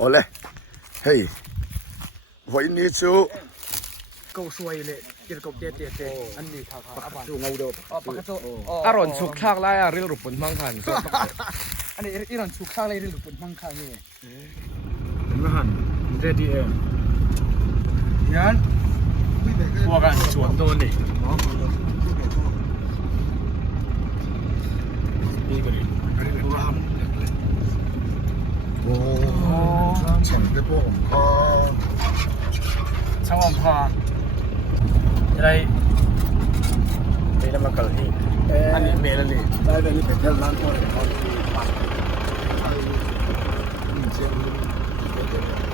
Ole. Hey. Voi ni chu. ก็สวยเลยกินกับเจ๊อันนี้ค่ะปากจูเงาโดปากจู aron suk thak lai a ril rupun mang khan อันนี้อีรอนสุกข้างเลยหรือปุ่นมั่งข้างนี่ นะฮันเรดีเอ ยัน พวกกันสวนตัวนี่นี่ก็ดีโอ้ฉันได้พวกผมก็ ช่างอมพาอะไรนี่แล้วมาเกิดนี่อันนี้เมลลี่ ได้ได้นี่เป็นเรื่องร้านก็เลยเขาที่ปักเชียง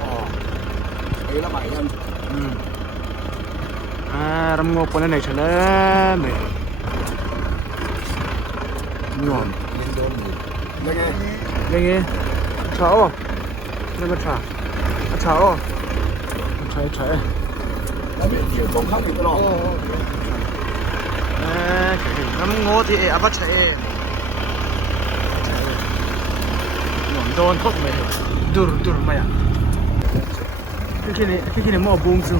อ๋อไอ้ละใหม่กันram ngo pon nei chana me ngon เล่นโดนอยู่ยังไง ye ye chao na ma cha chao chai แล้วมีเกี่ยวตรงข้ามอีกตลอด ram ngo thi a ba chai ngon don khok me dur ma ya kini mo bung chu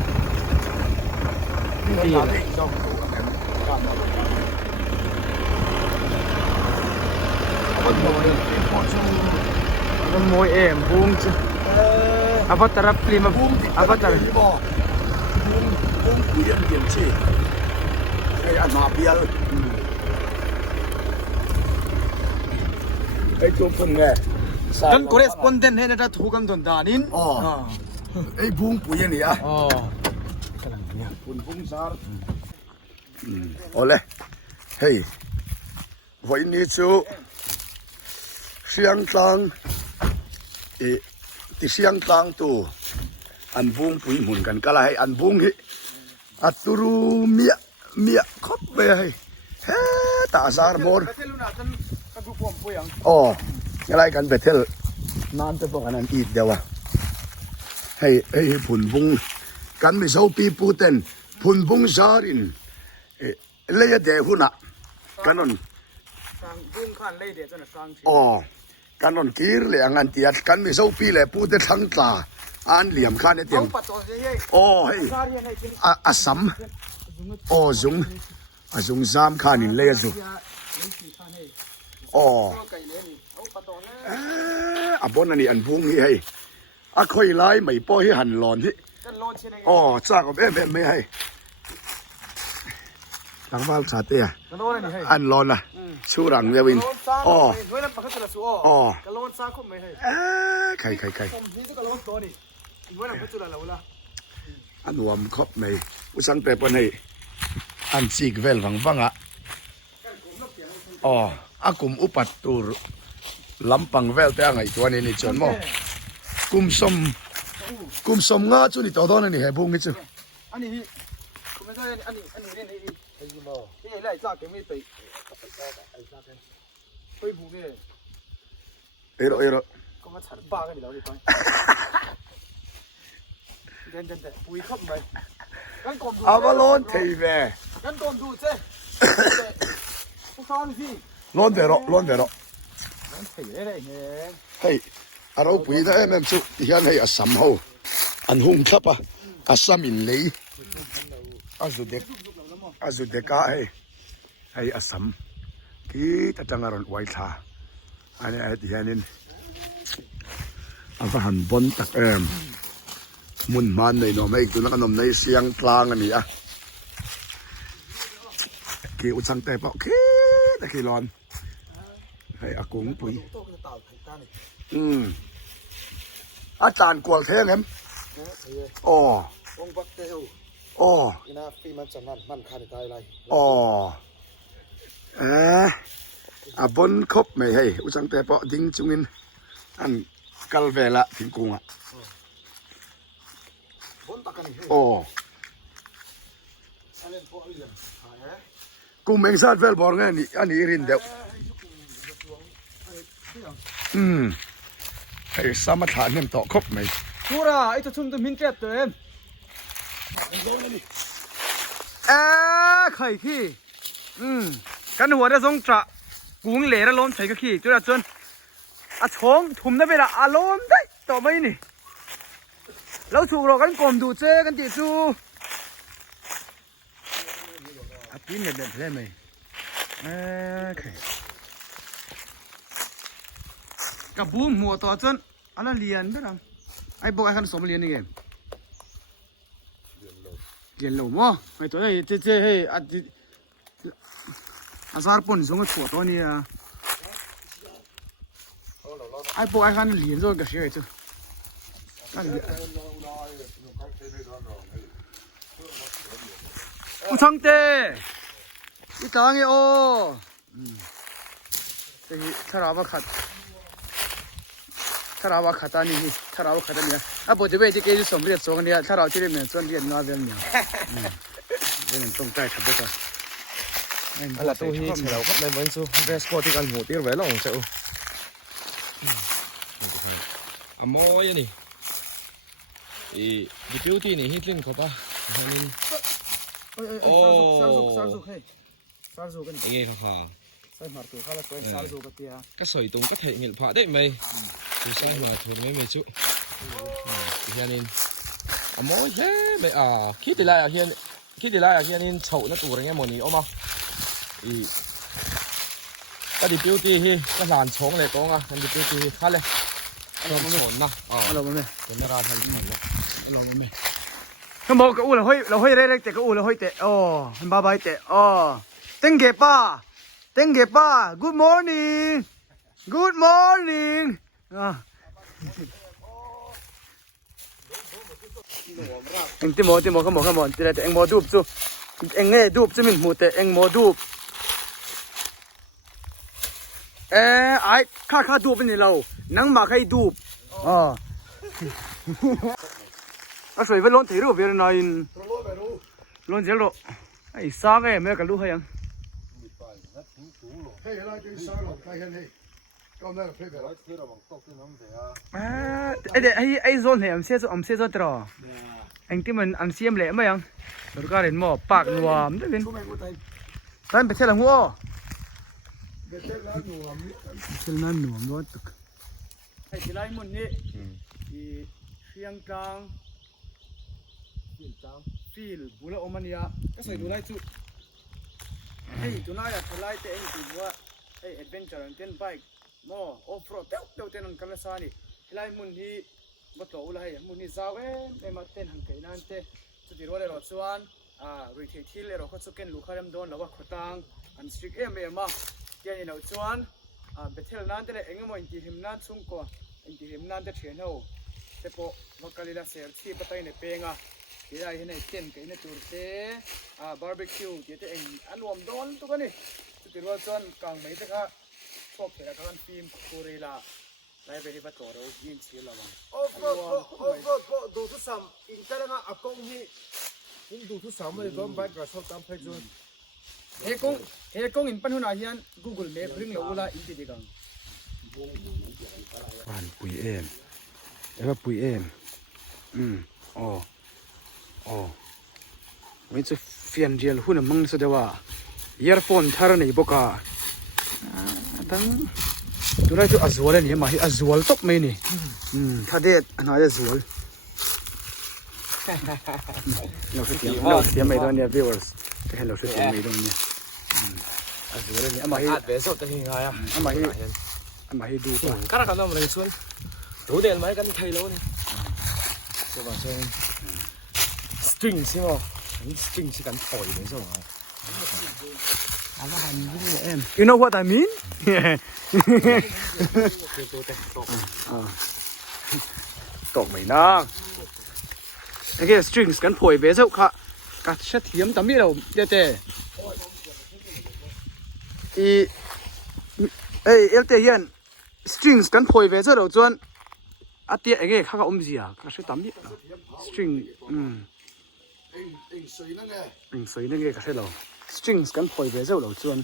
ที่ช่องดูกันข้ามมาคนโดนเป็นคนชู ram mo em bung chu apa tarap klima บุ้มติด apa tarap ที่บ่บุ้มเปลี่ยนชื่อไอ้อันมาเปลี่ยนไอ้ตัวคนไง กัน correspondent ให้นะถูกกันตอนดานิน อ๋อไอ้บุ้มเปลี่ยนนี่อ่ะ อ๋อ คุณบุ้มซาร์โอ้เลยเฮ้ยวันนี้ชูเสียงตังที่เสียงตังตัวอันบุ้งปุยหมุนกันก็เลยอันบุ้งฮิอัตรูเมียคบไปให้เฮ้ตาซาร์มอร์อ๋ออะไรกันเบเทลนานจะบอกอันนั้นอีกเดียวให้ผุนบุ้งกันไม่เศร้าปีปูเต็นผุนบุ้งซารินเลยเดหุนะกันนน สังบุ้งขันเลยเดี๋ยวจะสัง อ๋อกันนนกีร์เลยงานเตียดกันไม่เศร้าปีเลยปูเต็นทั้งตาอันเหลี่ยมข้าเนี่ยเต็ม ปัดตัวเย้ โอ้เฮ้ยอาสัมโอ้จุงจุงซามข้านินเลยจุอ๋อบ่นนี่อันบุ้งนี่ให้ค่อยไล่ไม่ป้อให้หันหลอนที่อ๋อจากกับไม่ให้ตั้งบ้านชาเตียอันร้อนล่ะชูรังเววินอ๋ออ๋อใครอันรวมครบในอุสังแต่ปนให้อันซีกเวลฟังอ่ะอ๋ออากุมอุปัตตูลำปังเวลแต่ไงตัวนี้นี่จนมั้งกุมสมงาจุนี่ตัวตัวนี่ให้บุ้งนี่จุ อันนี้คุณไม่ใช่อันนี้นี่ไอ้ยี่โม่ที่ไล่จากเก็บไม่ไปไปบุกเนี่ย เอโร ก็มาฉันบ้ากันอยู่แล้วดิไปเดินปุยขับไปกันกลมดู อาวาโลนเทเว กันกลมดูเจ้พวกเขาสิ โลนเดโร มันเสียได้เงี้ย เฮ้ยเราปุยได้แม่จุที่ยันให้อาสัมเฮาอันหุ่งทับอ่ะอาสัมอินเลยอาจุเด็กให้อาสัมกี่ตะจังอรอนไว้ท่าอันนี้ไอ้ที่ยันนินอาหันบนตักมุนมันในหน่อไม่ตัวนักนมในเสียงกลางอันนี้อ่ะกี่อุชังแต่ปะโอเคตะกี้ร้อนให้อากงปุยอาจารย์กวลเท่งเอ็มอ๋อ องบักเตล อ๋อ อีน่าฟีมันจะมันขาดตายไร อ๋ออบนครบไม่ให้อุจังแต่ปอดิ้งจุงินอันกัลเวละถึงกรุงอ่ะ บนตะกันนี่ อ๋อ อันนี้พวกเหลี่ยมหาย กูเมงซาดเวลบอกไงนี่อันนี้รินเดียวให้สามฐานเนี่ยต่อครบไหม พูดอ่ะไอ้ตัวชุ่มตัวมินเจ็บตัวเองไข่ขี้กันหัวได้ทรงจะกุ้งเหล่แล้วล้มใส่กระขี้จุดจนชงถุ่มได้ไปละอารมณ์ได้ต่อไปนี่ แล้วถูกเรากันกลมดูเจกันติจูอับปีนเด็ดๆเลยไหมโอเคกับบูมหัวต่อจนอะไรเรียนไปหรอไอ้บอกไอ้คันสมเรียนนี่เองเรียนโลมั้งไอ้ตัวนี้เจ๊ให้อาซาร์ปนส่งกับตัวนี้อ่ะไอ้บอกไอ้คันเรียนจนกับเสียไอ้เจ้ากูช่างเต้อีตาเงี้ยโอ้แต่ถ้าเราว่าขัดถ้าเราว่าขัดตานี่ถ้าเราว่าขัดตานี่อ่ะพอจะไปที่เกจิสมเรียนสองเนี่ยถ้าเราที่เรียนเนี่ยส่วนเรียนน้อยเรียนเนี่ยเรียนตรงใจขัดด้วยกันala tu hi chelo khat mai mon chu best sport ti kan hu tir ve long cheu amoy ni di beauty ni hitlin ko pa hanin Sarzu hey Sarzu kan nge kha kha sai mar tu khala toi Sarzu ka tia ka soi tung ka thei ngil pha dei mai tu sai ma thon mai chu hanin amoy he mai khi ti lai hianin chho na tur nge moni oma cái đi beauty hi cái làn chóng này có nga cái đi beauty hi khá lên nó chồn na alo mày nó ra thành alo mày không bao cái u là hơi đấy đấy cái u là hơi tệ hình ba bài tệ tiếng ghép ba good morning anh tìm mò come on đây là anh mò đúp chú anh nghe đúp chứ mình mù tệ anh mò đúp ai khá đúp bên này lâu nắng mà hay đúp sợi với lon thấy rồi về này lon dễ rồi ai sao vậy mấy cái lúa hay không ai zone này em sẽ cho trò anh tìm mình ăn xiêm lẹ mấy không rồi cái đến mỏ bạc nuam đấy bên tan bị thế là ngô bị thế là nuam đó tứcไอ้ที่ไล่มุนนี่ที่เชียงกลางฟิลบุรีอมันยาก็ใส่ดูไล่จุดไอ้ตัวน่าอยากไล่แต่เองถือว่าไอ้แอดเวนเจอร์เต้นไบค์มอออฟโรดเต้าเต้นนั่นกันละซานี่ไล่มุนที่บัตรอุไลมุนที่ซาเว่ไอ้มาเต้นหันเกยนั่นเต้จุดที่ว่าเลยรถสวนรีเททิลเลยรถเขาสุกันลูกค้าเริ่มโดนแล้วว่าขตังอันสตริกมาเดี๋ยวนี้เราสวนเบทเทลนั่นเต้เองมันอินทิมนั่นสุ่งก่ออินทิมนั่นเต้เชียนเอาแต่พอวักกะลีลาเสียที่ปัตตานีเปงที่ได้เห็นไอ้เต้นกับไอ้ตัวเต้บาร์บีคิวที่เต้เองอันรวมโดนตัวกันนี่จุดที่ว่าส่วนกลางไม่ใช่ค่ะชอบเห็นการฟิล์มคูเรล่าไล่ไปที่ปัตตานียินเสียละวันโอ้ดูทุกสามอินเตอร์นะอากงนี่ยิ่งดูทุกสามเลยก็ไม่กระทบตามเพจจนเฮกงอินปันหุนาเฮียน Google Map เรื่องเราละอินติดกันฟานปุยเอ็มปุยเอ็มไม่จะเฟียนเดียลหุ่นมั่งสุดว่าเอียร์โฟนทาร์นี่บอกตั้งตัวนั้นจะอัศวรนี่มาให้อัศวรตบไม่นี่ถ้าเด็ดอันนั้นจะอัศวรเราเสียไม่โดนเนี่ย viewers แต่เราเสียไม่โดนเนี่ยอัศวรนี่มาให้อัดเบสแต่ยังไงมาให้ดูป่ะก็เราทำอะไรส่วนรู้เด่นไหมกันไทยแล้วเนี่ยจะบอกเช่นสตริงใช่ไหมสตริง是กันปล่อยเลยใช่ไหมYou know what I mean? ตกไม่นักไอ้แค่ strings กันปล่อยไปซะค่ะกัดเช็ดเทียมตามนี้เราเด็ดเอลเทียน strings กันปล่อยไปซะเราจวนอาทิตย์ไอ้แค่ข้าก็อมเสียกัดเช็ดตามนี้ string สวยนั่นไงกัดเช็ดเรา strings กันปล่อยไปซะเราจวน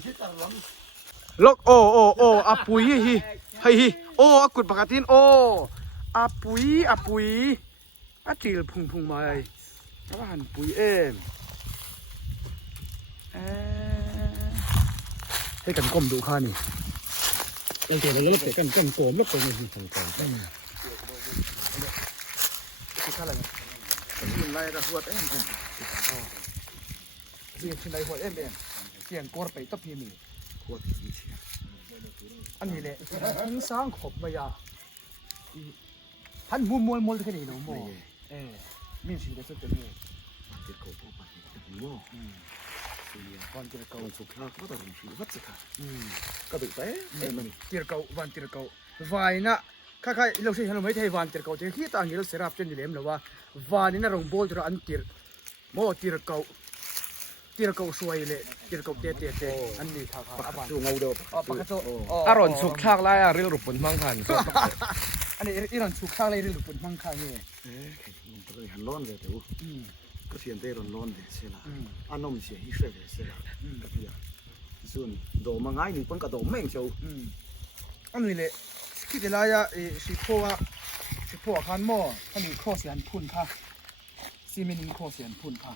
ล็อกโอ้อาปุยเฮ้ยอากุดปากตินอาปุยอาจิลพุ่งมาไอ้ว่าหันปุยให้กันก้มดูข้านี่เดี๋ยวเราเล่นกันก้มโกมแล้วไปนี่กันข้า là nhìn lại là huột em riêng trên đây huột em riêng cột phải tập hiểm huột anh nhìn lệ ánh sáng khổng bây giờ hắn mua cái này nó mua mình chỉ để cho cái này cái cổ bộ bạc mua van tir cầu sụp khá có tao chỉ vắt gì cả cái bị té mình tir cầu van tir cầu vài nè khaiเราใช้เราไม่ใช่van tir cầu thì khi ta nghĩเราsẽรับchân điểm làว่า van นี่น่ะรองบอลที่เราอัน tir โม่ tir cầu สวยเลย tir cầu เตะอันนี้ค่ะดูเงาเด้อปากกระโจอารอนสุกทักลายริลรุปุ่นมั่งคัน อันนี้อีรอนสุกข้างเลยหรือปุ่นมั่งข้างนี่มันก็เลยหันร้อนเลยเดี๋ยวก็เสียงเตะร้อนเลยเสียละอารมณ์เสียฮิเซ่เลยเสียละก็เพียส่วนโดมังไงนี่ปุ่นก็โดแม่งเจ้าอันนี้เลยที่เวลาสิพ่อคันหม้ออันนี้ข้อเสียนพุ่นค่ะซีเมนต์ข้อเสียนพุ่นค่ะ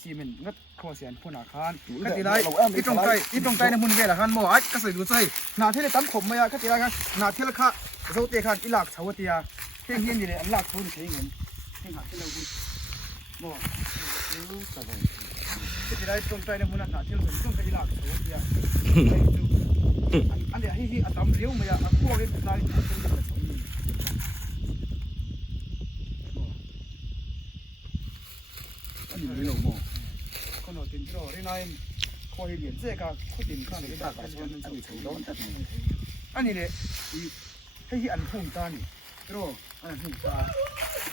ซีเมนต์งัดข้อเสียนพุ่นอาคารก็ที่ไรที่ตรงใต้ในมุนเวลาคันหม้อไอ้ก็ใส่ดูใจหน้าที่เลยตั้มขมมาก็ที่ไรกันหน้าที่ละค่ะโซเตียคันอีหลักชาวเตียเฮียนนี่เลยอันหลักชาวนี่ใช้เงินเฮียนหาที่เราดูหม้อที่ที่ไรตรงใต้ในมุนหน้าที่เราตรงกับอีหลักชาวเตียอันเดียให้อันตั้มเรียวมาอันพวกนี้เป็นไรอันนี้ไม่รู้หม้อคนเราติดต่อได้ไงคอยเรียนเจ้าก็คนติดข้างเลยได้แต่ส่วนมันสุดโดนตัดอันนี้เลยให้อันพุ่งตานี่รออันพุ่งตา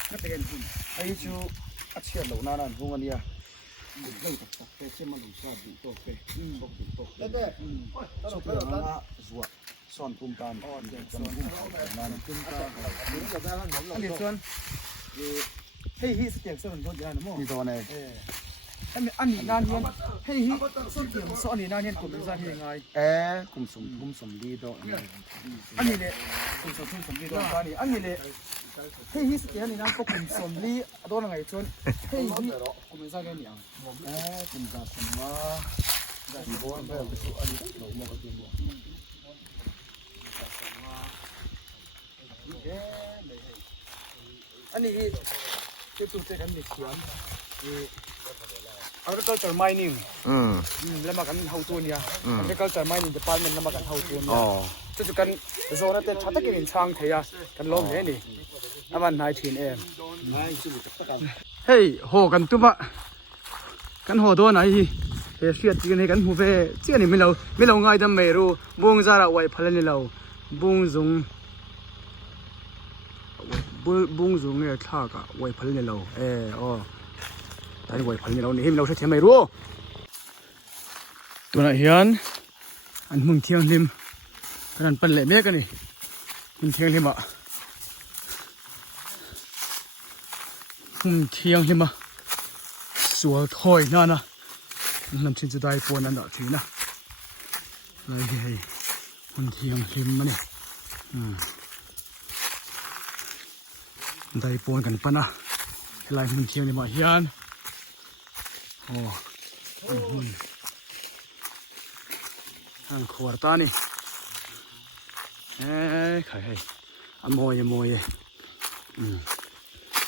ก็เป็นพุ่งไอ้ชูอัดเชือกเหล่านั้นพุ่งอันเดียเรื่องตกเส้นมันหลุดซอดดูตกไปตกแล้วสุดแล้วนะสวดซ่อนพุ่งตาอ๋อเดี๋ยวซ่อนพุ่งตาพุ่งตาอันนี้ส่วนให้ฮิสเตียงส่วนยาหนูนี่ตัวไหนอันนี้นานเย็นให้ฮิสเตียงส่วนนี้นานเย็นกลุ่มเป็นซาที่ยังไงกลุ่มสมดีตัวอันนี้เลยกลุ่มสมดีตัวอันนี้เลยให้ฮิสเตียงนี่นะก็กลุ่มสมดีโดนอะไรจนให้ฮิกลุ่มเป็นซาแค่นี้กลุ่มซาสมว่าดีบัวไม่เอาไปสู่อันนี้หนูมองกันดีบัวอันนี้ที่ตัวเต็มเด็กเขียนagriculture mining แล้วมากันเฮาตัวเนี่ย agriculture mining department แล้วมากันเฮาตัวเนี่ยจุดกันโซนนั้นเต็มชัดตะกี้ช่างเทียกันล้มเลยนี่น้ำมัน19 m เฮ้ยโหกันตุ้มะกันโหตัวไหนเฮ้ยเสียจริงๆกันหูเฟ่เจ้านี่ไม่เราง่ายดำไม่รู้บุ้งจาระไว้พลันนี่เราบุ้งซุงเนี่ยท่ากะไว้พลันนี่เราแต่ไว้พลันนี่เรานี่เราใช้เทียมไม่รู้ตัวไหนเฮียนอันมึงเที่ยงริมกันเป็นเหล่เมฆกันนี่มึงเที่ยงริมอ่ะมึงเที่ยงริมอ่ะสวยถอยน่านะน้ำชิ้นจะได้ปนอันดับทีนะเลยมึงเที่ยงริมมาเนี่ยได้ปนกันปะนะลายมึงเที่ยงริมอ่ะเฮียนอันขวดตานี่ใครอโมย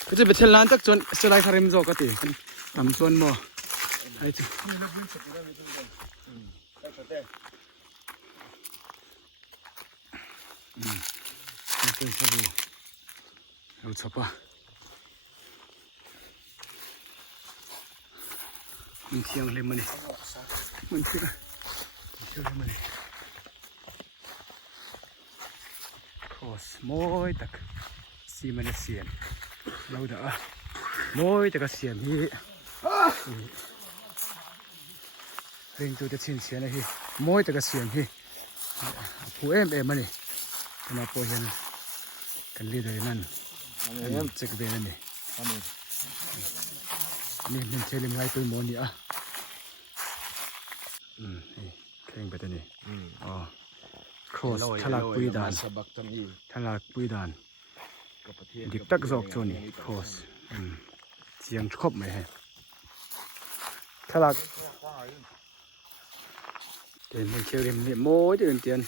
ก็จะไปเทล้านตักจนสลายคาริมโจกติทำจนโมไอ้จุเป็นสบู่เอาชับปะมันเที่ยงเลยมันนี่มันเที่ยงเลยมันนี่โคสมอยตักซีมันเสียนเราเด้อมอยตักเสียนฮีเร่งตัวจะเสียนเลยฮีมอยตักเสียนฮีผู้เอ็มมันนี่มาโปรยันกันลีดเลยนั่นเจ็กเบนนี่นี่มันเชลิมไงตัวมอนี่แข่งไปตัวนี้ครอสทลากปุยดานทลากปุยดานดิบตักจอกโจนี่ครอสเสียงครบไหมฮะทลากเดินมันเชลิมนี่โม้เดินเตียน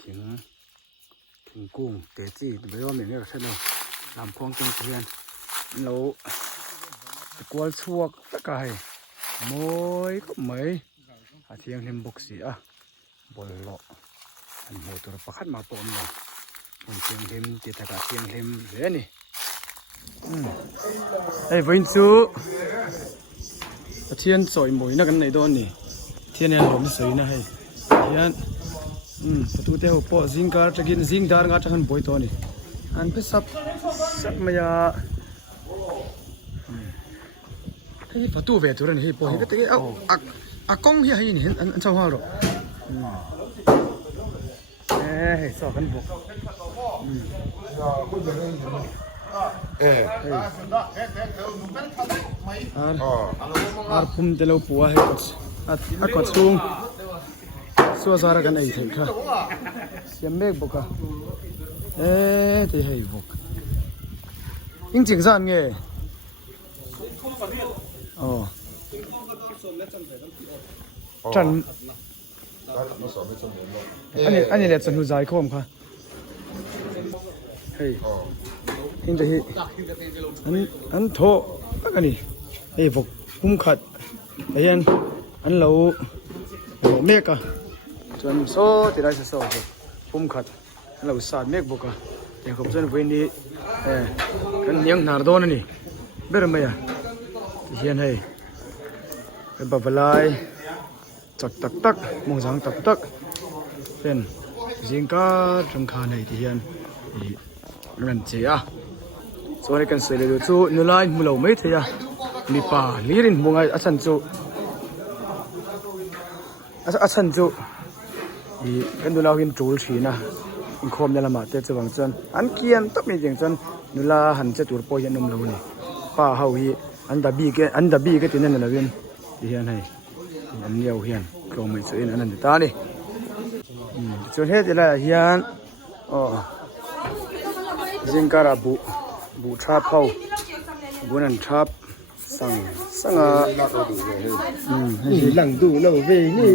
ถึงกุ้งเตจี้ไม่รู้ว่าเหมือนกันใช่ไหม ลำพวงเก่งเทียนเราตะกวลชวกตะไคร้มวยก็เหมยอาเทียงเห็มบกสีบนเลาะอันโหตัวประคัดมาปนเลยมันเทียงเห็มติดตะกาเทียงเห็มเสียนี่ไอ้วินซูเทียนสอยมวยนักกันในตอนนี้เทียนเนี่ยหลอมสวยนะให้เทียนประตูเต้าปอซิงการจะกินซิงดาร์งาจะหันบ่อยตัวนี้อันเป็นสับมายาให้ประตูเวทุเรนให้ปอยก็ตีเอากงเฮียให้นี่เห็นอันเจ้าห้าหรอสอบกันบุกพุ่มเตลปัวให้กดสูงสัวสารกันไอ้เถอะค่ะเสียเมฆบุกที่ให้บุกจริงๆสั่นไงจันอันนี้แหละสนุกใจโคมค่ะเฮ้ยจริงจะให้อันโถแล้วกันนี่ไอ้บุกพุ่มขัดไอ้ยันอันเราเมฆอะจนโซ่ที่ได้โซ่พุ่มขัดเราสาดเมฆบุกอะอย่างผมจนวันนี้กันยังนาร์โดนนี่เบอร์ไม่อะที่เห็นให้เป็นแบบลายจักตักมองสังตักเป็นจิงก้าจังคาในที่เห็นนั่นเสียส่วนในกันเสร็จแล้วจู่นุลายมุลเอาไม่เทียมีป่าลีรินมองไอ้อาชันจู่อาชันจู่กันดูเราเห็นจูลชีนะอินคอมเนี่ยละมาเตะจะวังจันอันเกียนต้องมีอย่างจันนุลาหันจะตัวปอยนมเราเนี่ยป่าเฮาฮีอันดับบีก็ที่นั่นน่ะเวียนที่เห็นให้อันเดียวเห็นกลมไม่สวยอันนั้นตาดิส่วนเหตุอะไรเห็นจิงการบุชาเผาบุนันชับสังหลังดูเราเวนี่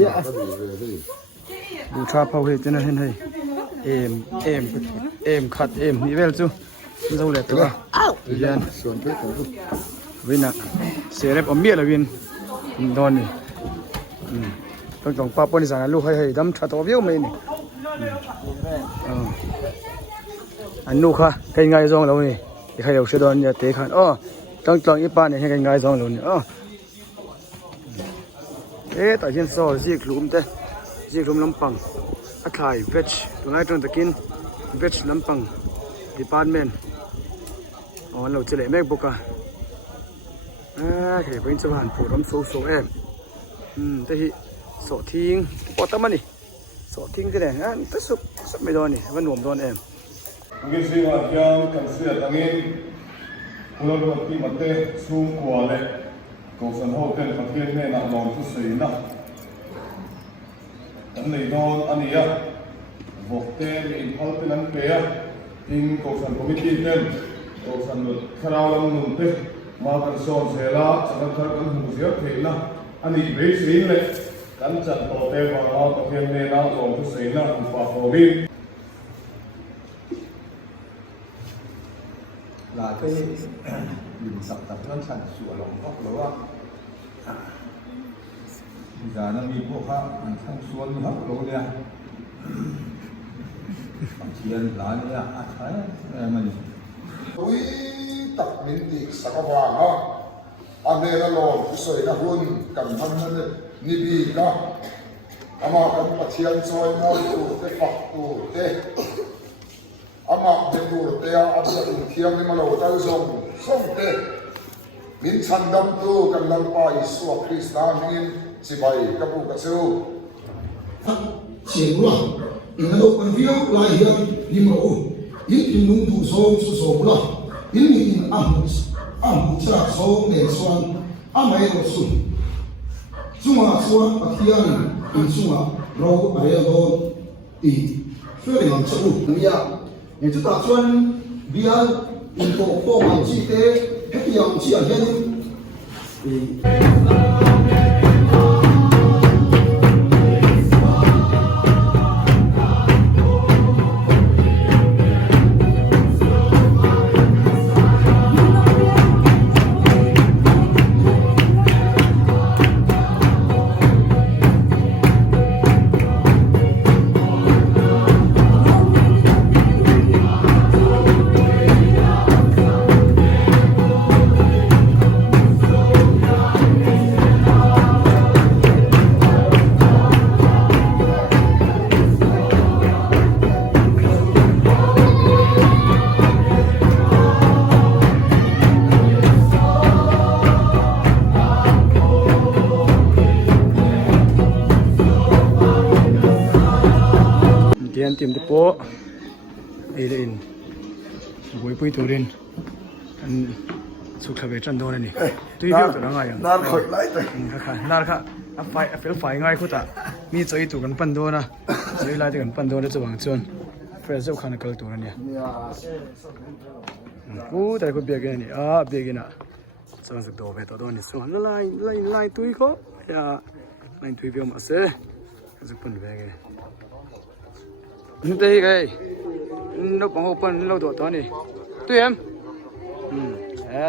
บุชาเผาเหตุจะนั่นให้เอ็มขัดนี่เวลจูไม่ต้องเล็ดตัวยันวินะเสียเล็บอมเบี้ยละวินโดนนี่ต้องป้าปนิสานะลูกให้ดำชัดตัวเบี้ยวไม่นี่อันนู้ค่ะใครง่ายซองเรานี่ใครเอาเสดอนอย่าเตะขันต้องอีป้าเนี่ยให้ใครง่ายซองเรานี่แต่เห็นโซ่ซีกลุ่มลำปังอาคายเวชตรงไหนตรงตะกินเวชลำปังดีพาร์ตเมนต์เราจะเล่นแม็กบุกใครเป็นสะพานผู้รำโซ่แต่ที่โซ่ทิ้งปอดตะมันนี่โซ่ทิ้งที่ไหนแต่สุดไม่โดนนี่มันหน่วมโดนMungkin sih yang kan sih tangin pulau roti mate sum kuale kausan hotel pakai ni nak long tu sih nak ani don ani ya hotel in hotel pe ya in kausan committee ten kausan karawalan nunte makan son sela sangat kan musia thela ani base ni le kan chat hotel wa pakai ni nak long tu sih nak upa hobi là cái mình sập tập nó sản sửa lòng góc lúa giờ nóมีพวกเขาทั้งส่วนครับลงเนี่ยเชียนหลานเนี่ยอาศัยมันอุ้ยตักมินติสักวางอ่ะอันเดลโลสวยนะหุ่นกันพันนั่นนี่บีก็อามากันปะเชียนซอยมอยตูเตฝักตูเตอามาเป็นดูเตะอาจะถึงเที่ยงนี่มาเราจะส่งเตะมินชันดำตูกันลำไปสวดคริสต์นามินสิไปกับผู้กระซิวเสียงว่าอินทร์มันเฟี้ยวลายเหียบริมโออินนุ่งดูโซ่โซ่ละอินมีอินอามุชาโซ่เนสวนอาไม่รสุซุ่มอาส่วนปัทยานิอินซุ่มอาเราไปโดนอีเฟื่องมันจะอุ่นเมียเห็นจุดตัดส่วนเบียร์อินโตโป้มันจีเต้เฮติยังจีอาเห็น นทีมตะโปอีเลนบุยปุยตัวเรนอันสุขทวีจันโดนนี่ตุยเดียวตัวง่ายอ่ะ นาคอยไล่ไป ค่ะนาค่ะไฟไฟง่ายคุตะมีใจตัวกันปันโดนะใจไล่ตัวกันปันโดนะจะวางจนเฟรชเอาขันเกลตัวนี่กูแต่กูเบียกินนี่เบียกินอ่ะสมัครตัวไปตัวนี้ส่วนไล่ตุยก็อย่าไล่ตุยเบี้ยมาเสียจะปุ่นไปกันนี่เตะกันนกปังหัวปุ่นเราตัวนี้ตุยเอ็ม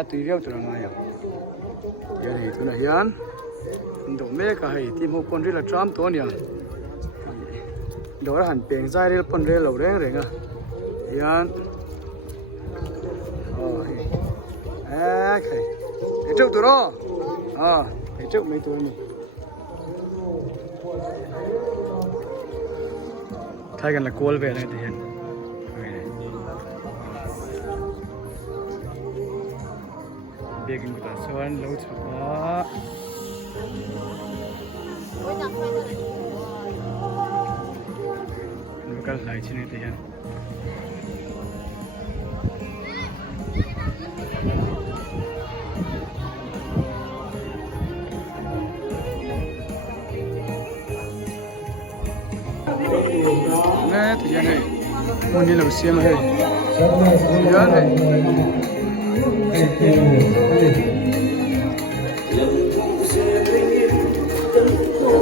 ตุยเดียวตัวง่ายอ่ะยันตัวนั้นยันดอกเมฆก็ให้ทีมหัวปุ่นที่เราทำตัวนี้ดอกหันเปียงใจเรื่องปุ่นเรื่องเราแรงอ่ะยันโอ้ยโอเคไอ้เจ้าตัวรอไอ้เจ้าไม่ตัวนี้ใครกันละโกลไปอะไรเดี๋ยวเบียกินกุตาสวรรค์เราชอบมันก็หลายชิ้นเลยเดี๋ยวนี่ที่ยังไงวันนี้เราเสียมาให้ยังไง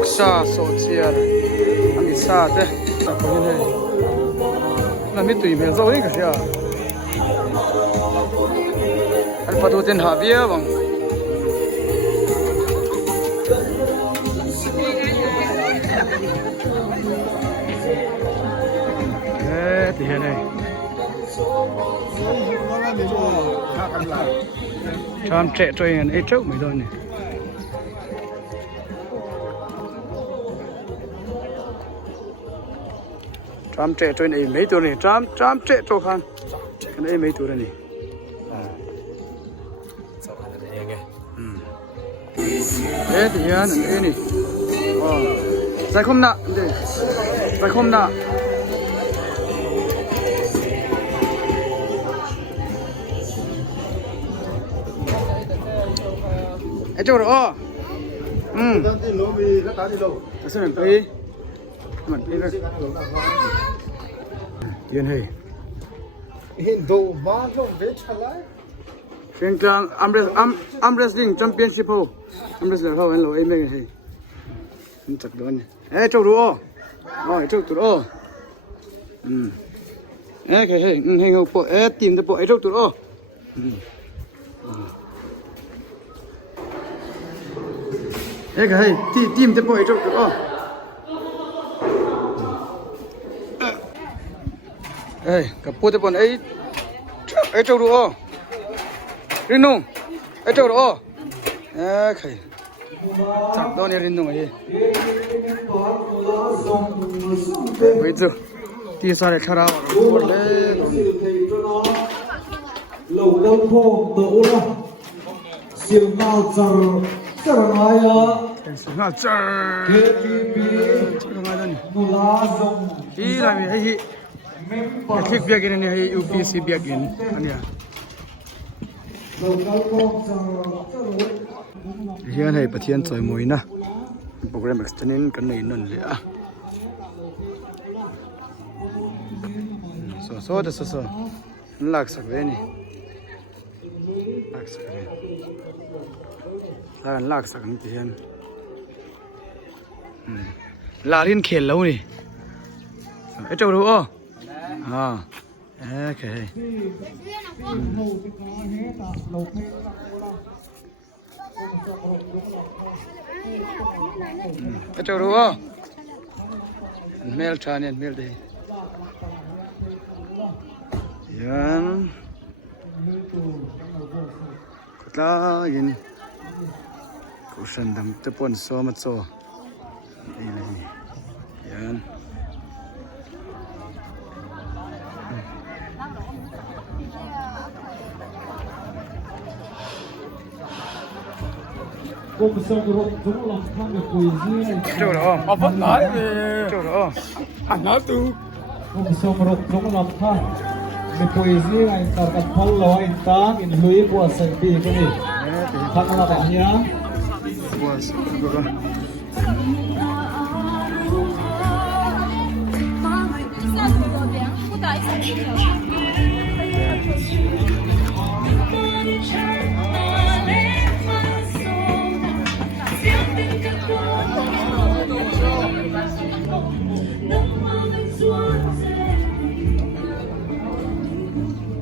Oksa social, amizade, apoiane. Na mitu email zo ni kya. Al padutin habia bang. Tiene. Cham tre troi an e chok mai don ni. Cham tre troi nei mấy tuổi này cham tre troi khan. Cái này mấy tuổi này. Ê thì anh ê nè. Giải không nạ, giải không nạ. Ê chỗ đó. Sao mình thấy? Mình thấy rồi. Yên hay. Hindu ma lo ve chalai. Phiên trang arm wrestling championship ho. Arm wrestling ho anh lo em này hay. Anh chặt đó nè. Ê chỗ đó. Rồi chỗ đó. Ê cái hay ngầu bộ ê tìm được bộ ê chỗ đó. Ê cái hay tìm được bộ ê chỗ đó. Ê cái bộ được bộ ê chỗ đó. Rin nung, ê chỗ đó. Ê cái chặt đó nè rin nung ấy. Bây giờ tia sa để khara vào lên. Lâu đông thô tổ ra siêu ngao char ngay Ngao char. KTP nu la zong Hi là mi hi. Cái thích việc này hay UPC việc này anh à. lâu đông thô char Hiện nay bát thiên chơi mồi na. Program extending cái này ngon lẽ. So. Lạc sắc về nè. Lạc sắc về. Lạc sắc như thế này. Lạc liên khel lâu nè. Ở chỗ đâu? Ok. Ở chỗ đâu? Mail channel mail đây. Yan. Kutla yin. Kusan dam tepon so mat so. Ini. Yan. Chỗ đó. Vẫn nói về. Chỗ đó. Anh nói từ. Kung sumrok nung lampa, may poesia ay karkatpalo ay tang in lui buwas sa pi ko ni. Pangalawa niya. Buwas. Gura.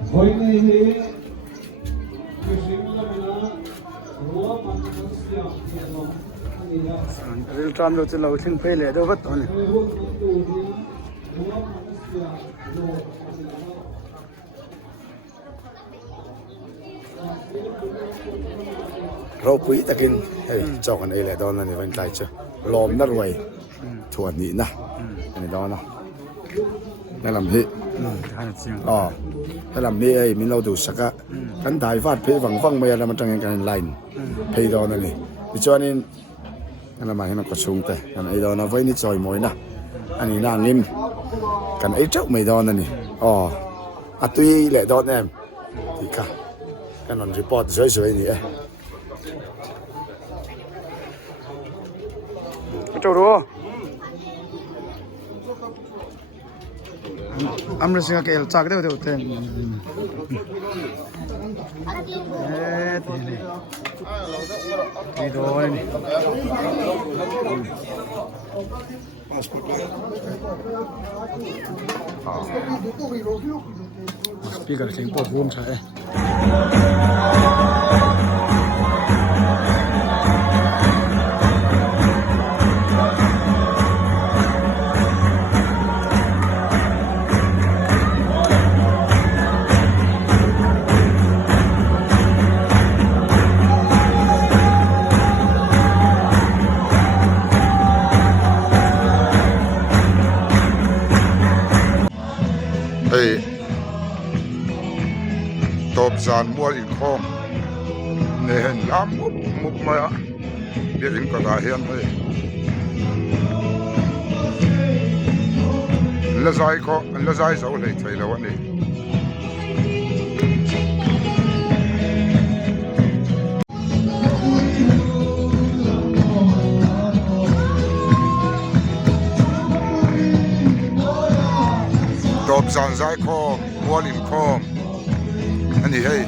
Hoy na ini. Kasi mo na bila. Ruwa pangkasya. Ril tram lo chu lo thin phei le do vat on. Rau pui takin hey chok an ele don ani van tlai che lom na ruai thuan ni na ani don na na lam hi Han chiang. na lam ni ai min lo du saka kan dai vat phe wang wang mai la man tang kan line phei don ani bi chuanin na ma hin ko chung te kan ai don na vai ni choi moi na ani na ngim kan ai chau mai don ani atui le don em thì ka kan on report zoi ni Chỗ đó. Am ra singa kel chak deu tem. Tene. Đi đó này. Speaker tiếng bột vum sai. Hey, top san mua in khom, nền lam mục mày á, biết in cả đại hiền hey. Là dài dấu lấy thấy là vấn đề. Top san dài khom, mua in khom, anh hey.